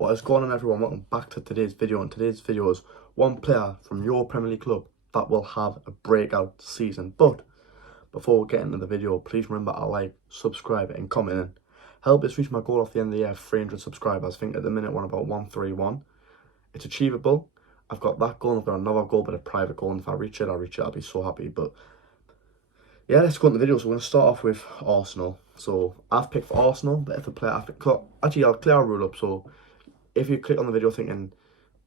What is going on, everyone? Welcome back to today's video. And today's video is one player from your Premier League club that will have a breakout season. But before we get into the video, please remember to like, subscribe and comment in. Help us reach my goal off the end of the year, 300 subscribers. I think at the minute we're on about 131. It's achievable. I've got that goal, I've got another goal, but a private goal, and if I reach it, I'll be so happy. But yeah, let's go into the video. So we're going to start off with Arsenal. So I've picked for Arsenal, but if a player I've picked, actually I'll clear our rule up. So if you click on the video thinking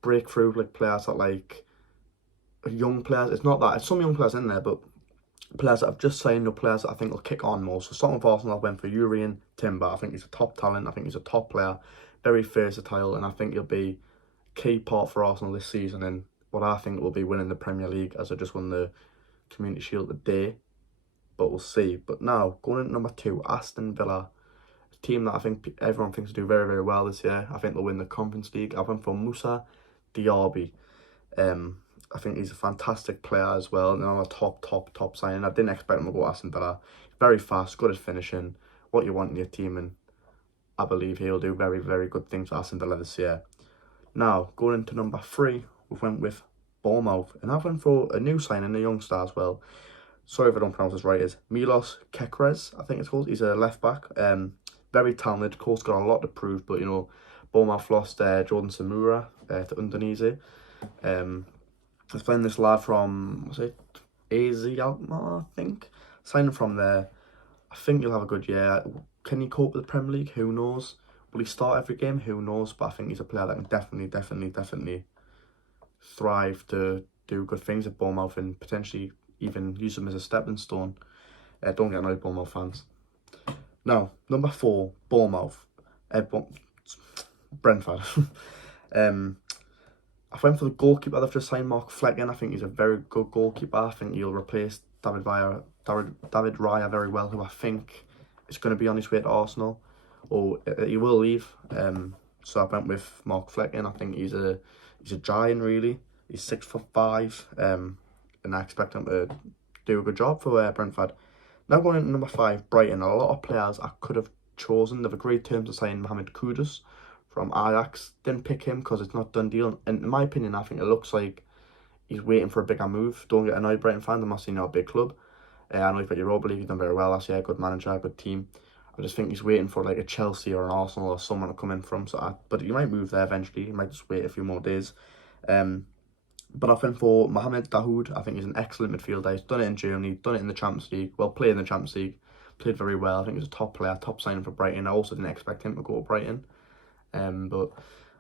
breakthrough, like players that like young players, it's not that. It's some young players in there, but players that have just signed up, players that I think will kick on more. So starting with Arsenal, I went for Jurrien Timber. I think he's a top talent. I think he's a top player, very versatile, and I think he'll be a key part for Arsenal this season in what I think will be winning the Premier League, as I just won the Community Shield today. But we'll see. But now, going into number 2, Aston Villa. A team that I think everyone thinks will do very, very well this year. I think they'll win the Conference League. I went for Moussa Diaby. I think he's a fantastic player as well. And another top signing. I didn't expect him to go Aston Villa. Very fast, good at finishing. What you want in your team. And I believe he'll do very, very good things for Aston Villa this year. Now, going into number 3, we went with Bournemouth. And I went for a new signing, a youngster as well. Sorry if I don't pronounce this right, is Milos Kekres, I think it's called. He's a left back. Very talented, of course, got a lot to prove, but you know, Bournemouth lost Jordan Samura to Udinese. I found this lad from, was it AZ Alkmaar, I think? Signing from there. I think he'll have a good year. Can he cope with the Premier League? Who knows? Will he start every game? Who knows? But I think he's a player that can definitely thrive to do good things at Bournemouth and potentially even use them as a stepping stone. Don't get annoyed, Bournemouth fans. Now, number 4, Bournemouth. Brentford. I went for the goalkeeper. They've just signed Mark Flecken. I think he's a very good goalkeeper. I think he'll replace David Raya very well, who I think is going to be on his way to Arsenal. Or he will leave. So I went with Mark Flecken. I think he's a giant, really. He's 6'5". And I expect him to do a good job for Brentford. Now going into number 5, Brighton. A lot of players I could have chosen. They've agreed terms to sign Mohamed Kudus from Ajax. Didn't pick him because it's not done deal. And in my opinion, I think it looks like he's waiting for a bigger move. Don't get annoyed, Brighton fans. I'm not saying you're a big club. I know he's got Europa League. He's done very well last year. Good manager, good team. I just think he's waiting for like a Chelsea or an Arsenal or someone to come in from. But he might move there eventually. He might just wait a few more days. But I think for Mohamed Dahoud, I think he's an excellent midfielder. He's done it in Germany, done it in the Champions League. Well, played in the Champions League, played very well. I think he's a top player, top signing for Brighton. I also didn't expect him to go to Brighton. But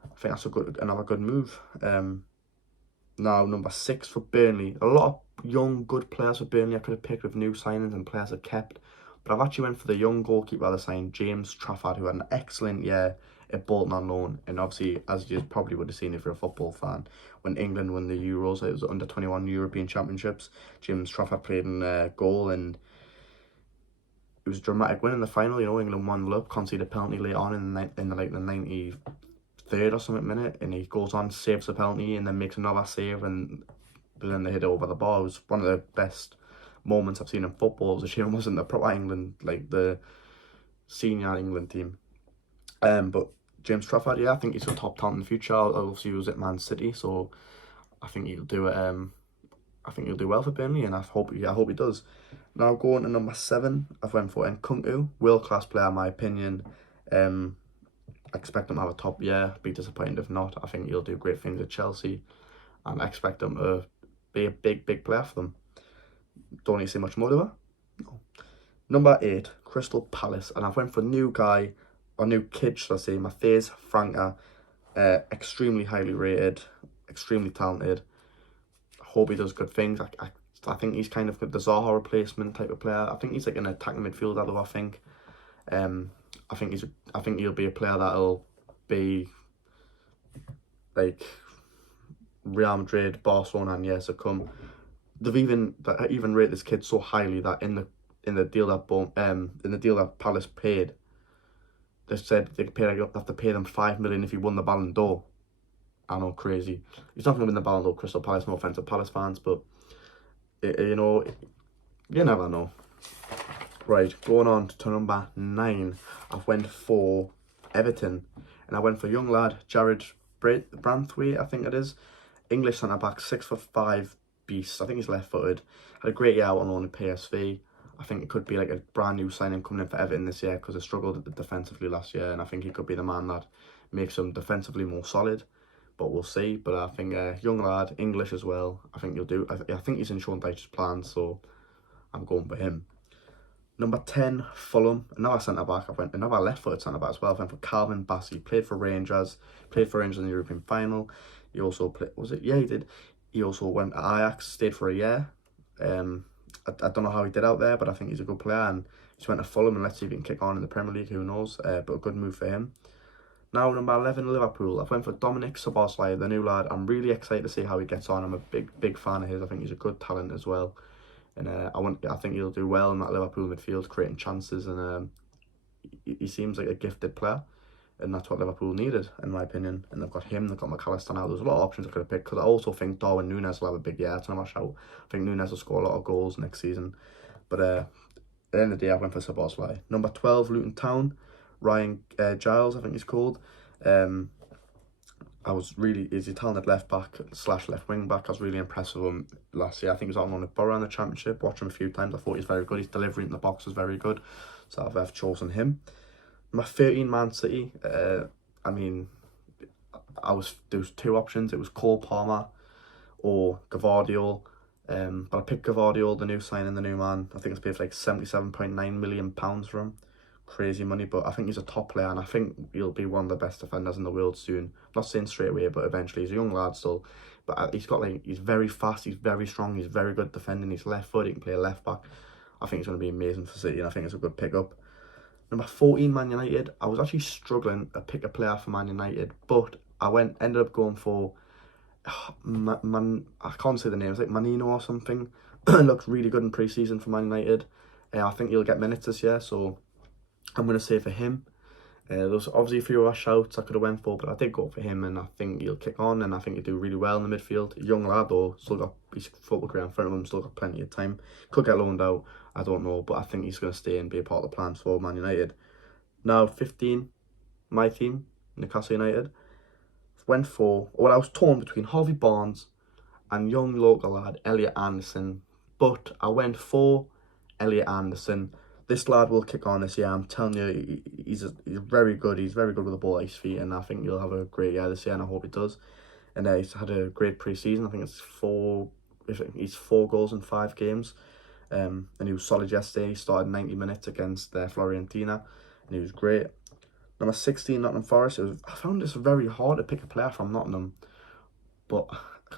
I think that's another good move. Now, number 6 for Burnley. A lot of young, good players for Burnley I could have picked with new signings and players I've kept. But I've actually went for the young goalkeeper they signed, James Trafford, who had an excellent year at Bolton on loan. And obviously, as you probably would have seen if you're a football fan, when England won the Euros, it was under 21 European Championships. James Trafford played in goal, and it was a dramatic win in the final. You know, England 1-0 up, conceded a penalty late on in the 93rd or something minute, and he goes on, saves the penalty, and then makes another save, and then they hit it over the bar. It was one of the best moments I've seen in football. It was a shame it wasn't the proper England, like the senior England team. But James Trafford, yeah, I think he's a top talent in the future. Obviously, he was at Man City, so I think he'll do it. I think he'll do well for Burnley, and I hope he does. Now going to number 7, I've went for Nkunku, world class player in my opinion. I expect him to have a top year. Be disappointed if not. I think he'll do great things at Chelsea, and I expect him to be a big player for them. Don't need to say much more to her. No. Number 8, Crystal Palace, and I went for a new guy. Or new kid, should I say, Matheus Franca. Extremely highly rated, extremely talented. I hope he does good things. I think he's kind of the Zaha replacement type of player. I think he's like an attacking midfielder though, I think. I think he'll be a player that'll be like Real Madrid, Barcelona and years to come. They've even rated this kid so highly that in the deal that Palace paid, they said they have to pay them 5 million if he won the Ballon d'Or. I know, crazy. He's not going to win the Ballon d'Or, Crystal Palace. No offense to Palace fans, but you know, you never know. Right, going on to number 9, I went for Everton, And I went for young lad, Jared Branthwaite, I think it is. English centre-back, 6'5" beast. I think he's left-footed. Had a great year out on loan at PSV. I think it could be like a brand new signing coming in for Everton this year because they struggled defensively last year, and I think he could be the man that makes them defensively more solid. But we'll see. But I think young lad, English as well. I think you'll do. I think he's in Sean Dyche's plans, so I'm going for him. Number 10, Fulham. Another centre back. I went another left-footed centre back as well. I went for Calvin Bassey. Played for Rangers. Played for Rangers in the European final. He also played. Was it? Yeah, he did. He also went to Ajax. Stayed for a year. I don't know how he did out there, but I think he's a good player, and he's went to Fulham, and let's see if he can kick on in the Premier League. Who knows? But a good move for him. Now, number 11, Liverpool. I went for Dominic Szoboszlai, the new lad. I'm really excited to see how he gets on. I'm a big fan of his. I think he's a good talent as well. And I think he'll do well in that Liverpool midfield, creating chances. And he seems like a gifted player. And that's what Liverpool needed, in my opinion. And they've got him, they've got McAllister now. There's a lot of options I could have picked. Because I also think Darwin Núñez will have a big year. It's another shout. I think Núñez will score a lot of goals next season. But at the end of the day, I went for Szoboszlai. Number 12, Luton Town. Ryan Giles, I think he's called. He's a talented left back / left wing back. I was really impressed with him last year. I think he was out on Borough in the Championship. Watched him a few times. I thought he's very good. His delivery in the box was very good. So I've chosen him. My 13, Man City. There was 2 options. It was Cole Palmer or Gvardiol. But I picked Gvardiol, the new signing, the new man. I think it's paid for like £77.9 million for him. Crazy money, but I think he's a top player, and I think he'll be one of the best defenders in the world soon. I'm not saying straight away, but eventually. He's a young lad still, but he's very fast, he's very strong, he's very good defending. He's left foot, he can play left back. I think it's going to be amazing for City, and I think it's a good pickup. Number 14, Man United. I was actually struggling to pick a player for Man United, but I ended up going for I can't say the name. It's like Manino or something. Looks really good in pre-season for Man United. I think he'll get minutes this year, so I'm going to say for him. There's obviously a few other shouts I could have went for, but I did go for him, and I think he'll kick on, and I think he'll do really well in the midfield. Young lad though, still got his football career in front of him, still got plenty of time. Could get loaned out, I don't know, but I think he's going to stay and be a part of the plans for Man United. Now 15, my team, Newcastle United. I was torn between Harvey Barnes and young local lad Elliot Anderson, but I went for Elliot Anderson. This lad will kick on this year. I'm telling you, he's very good. He's very good with the ball at his feet, and I think he'll have a great year this year, and I hope he does. And he's had a great pre-season. I think he's 4 goals in 5 games. And he was solid yesterday. He started 90 minutes against Fiorentina, and he was great. Number 16, Nottingham Forest. I found this very hard to pick a player from Nottingham, but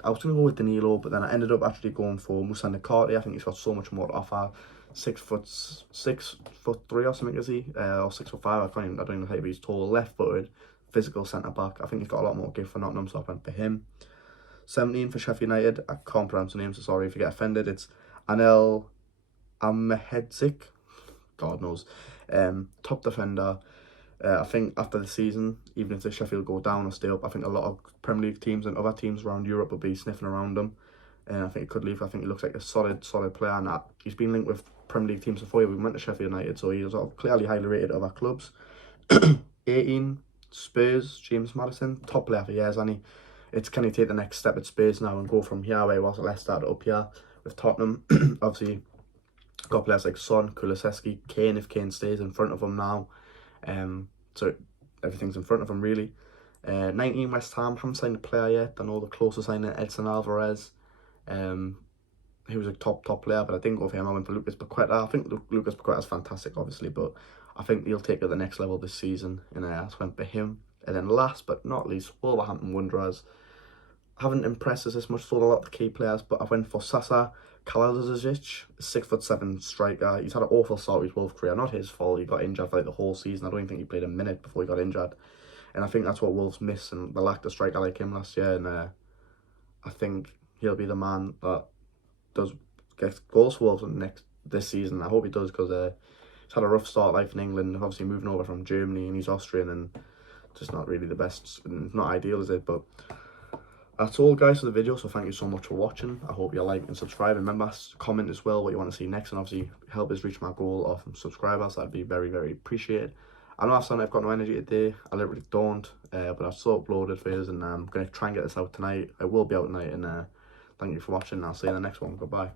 I was going to go with Danilo, but then I ended up actually going for Moussa Niakhaté. I think he's got so much more to offer. 6'3" or something, is he? Or 6'5". I don't even know how he's tall. Left-footed, physical centre back. I think he's got a lot more gift for Nottingham, so I went for him. 17 for Sheffield United. I can't pronounce the name, so sorry if you get offended. It's Anel Amahedzik. God knows. Top defender. I think after the season, even if the Sheffield go down or stay up, I think a lot of Premier League teams and other teams around Europe will be sniffing around him. And I think he could leave. I think he looks like a solid player, and he's been linked with Premier League teams before. We went to Sheffield United, so he's clearly highly rated at other clubs. 18, Spurs, James Maddison, top player for years, and can he take the next step at Spurs now and go from here where he was at Leicester to up here with Tottenham? Obviously, got players like Son, Kulusevski, Kane, if Kane stays in front of him now. So everything's in front of him really. 19, West Ham, haven't signed a player yet. I know the closest signing Edson Alvarez. He was a top player, but I didn't go for him. I went for Lucas Paqueta. I think Lucas Paqueta is fantastic, obviously, but I think he'll take it to the next level this season, and I went for him. And then last but not least, Wolverhampton Wanderers. Haven't impressed us this much, sold a lot of the key players, but I went for Sasa Kalajic, 6'7" striker. He's had an awful start with his Wolves career. Not his fault. He got injured for like the whole season. I don't even think he played a minute before he got injured. And I think that's what Wolves miss, and they lacked a striker like him last year. And I think he'll be the man that gets goals for Wolves this season. I hope he does, because he's had a rough start life in England. Obviously moving over from Germany, and he's Austrian, and just not really the best. And not ideal, is it? But that's all, guys, for the video. So thank you so much for watching. I hope you like and subscribe. Remember, comment as well what you want to see next, and obviously help us reach my goal of subscribers. That'd be very, very appreciated. I know I sound like I've got no energy today. I literally don't. But I've still uploaded for you, and I'm going to try and get this out tonight. I will be out tonight, and thank you for watching. I'll see you in the next one. Goodbye.